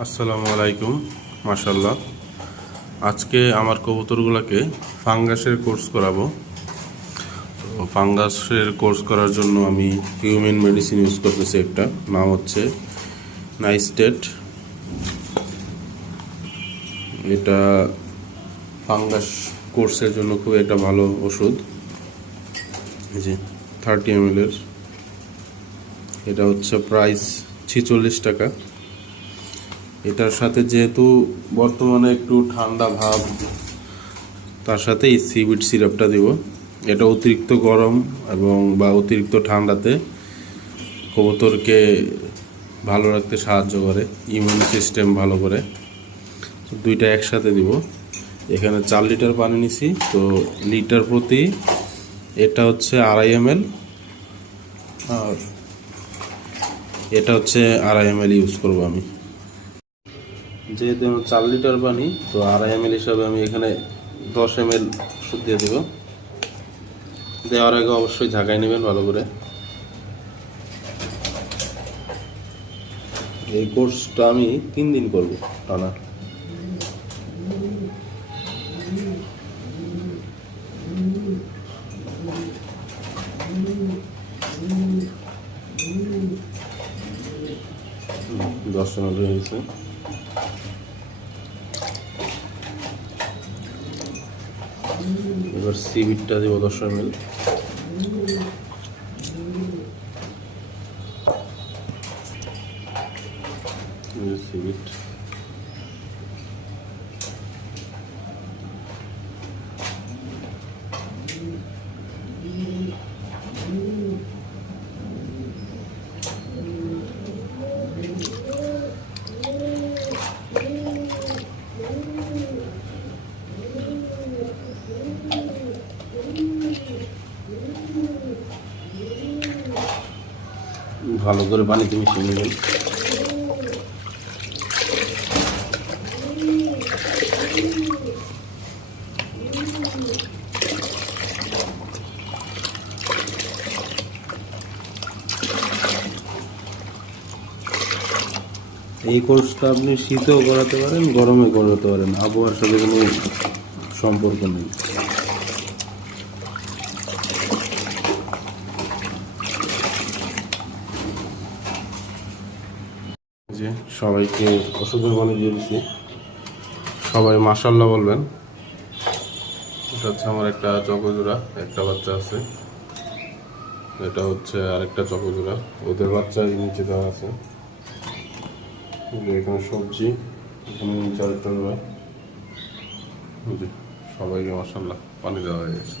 আসসালামু আলাইকুম। মাশাল্লাহ, আজকে আমার কবুতরগুলোকে ফাঙ্গাসের কোর্স করাবো। তো ফাঙ্গাসের কোর্স করার জন্য আমি হিউম্যান মেডিসিন ইউজ করতেছি। একটা নাম হচ্ছে নাইস্টেট। এটা ফাঙ্গাস কোর্সের জন্য খুব একটা ভালো ওষুধ। এই যে 30 ml এর, এটা হচ্ছে প্রাইস 46 টাকা। এটার সাথে যেহেতু বর্তমানে একটু ঠান্ডা ভাব, তার সাথে এই সিউইড সিরাপটা দিব। এটা অতিরিক্ত গরম এবং অতিরিক্ত ঠান্ডাতে কবুতরকে ভালো রাখতে সাহায্য করে, ইমিউন সিস্টেম ভালো করে। দুইটা একসাথে দিব। এখানে 4 লিটার পানি নিছি, তো লিটার প্রতি এটা হচ্ছে 2.5 ml, আর এটা হচ্ছে 2.5 ml ইউজ করব আমি। যেহেতু 4 লিটার পানি, তো 2.5 ml হিসাবে আমি এখানে 10 ml ওষুধ দিয়ে দেব। দেওয়ার আগে অবশ্যই ঝাঁকাই নেবেন ভালো করে। এই কোর্সটা আমি 3 দিন করব টানা। দশ ml হয়েছে। এবার সিবিটটা দেবো 10 ml। সিবিট ভালো করে পানিতে মিশিয়ে নেবেন। এই কোর্সটা আপনি শীতেও করাতে পারেন, গরমে করাতে পারেন, আবহাওয়ার সাথে কোনো সম্পর্ক নেই। যে সবাইকে ওষুধের পানি দিয়ে দিচ্ছি, সবাই মাশাল্লাহ বলবেন। এটা হচ্ছে আমার একটা চকোজোড়া, একটা বাচ্চা আছে। এটা হচ্ছে আরেকটা চকোজোড়া, ওদের বাচ্চা নিচে দেওয়া আছে। এখানে সবজি, এখানে নিচে আরেকটা রয়েছে। সবাইকে মাশাল্লাহ পানি দেওয়া হয়ে গেছে।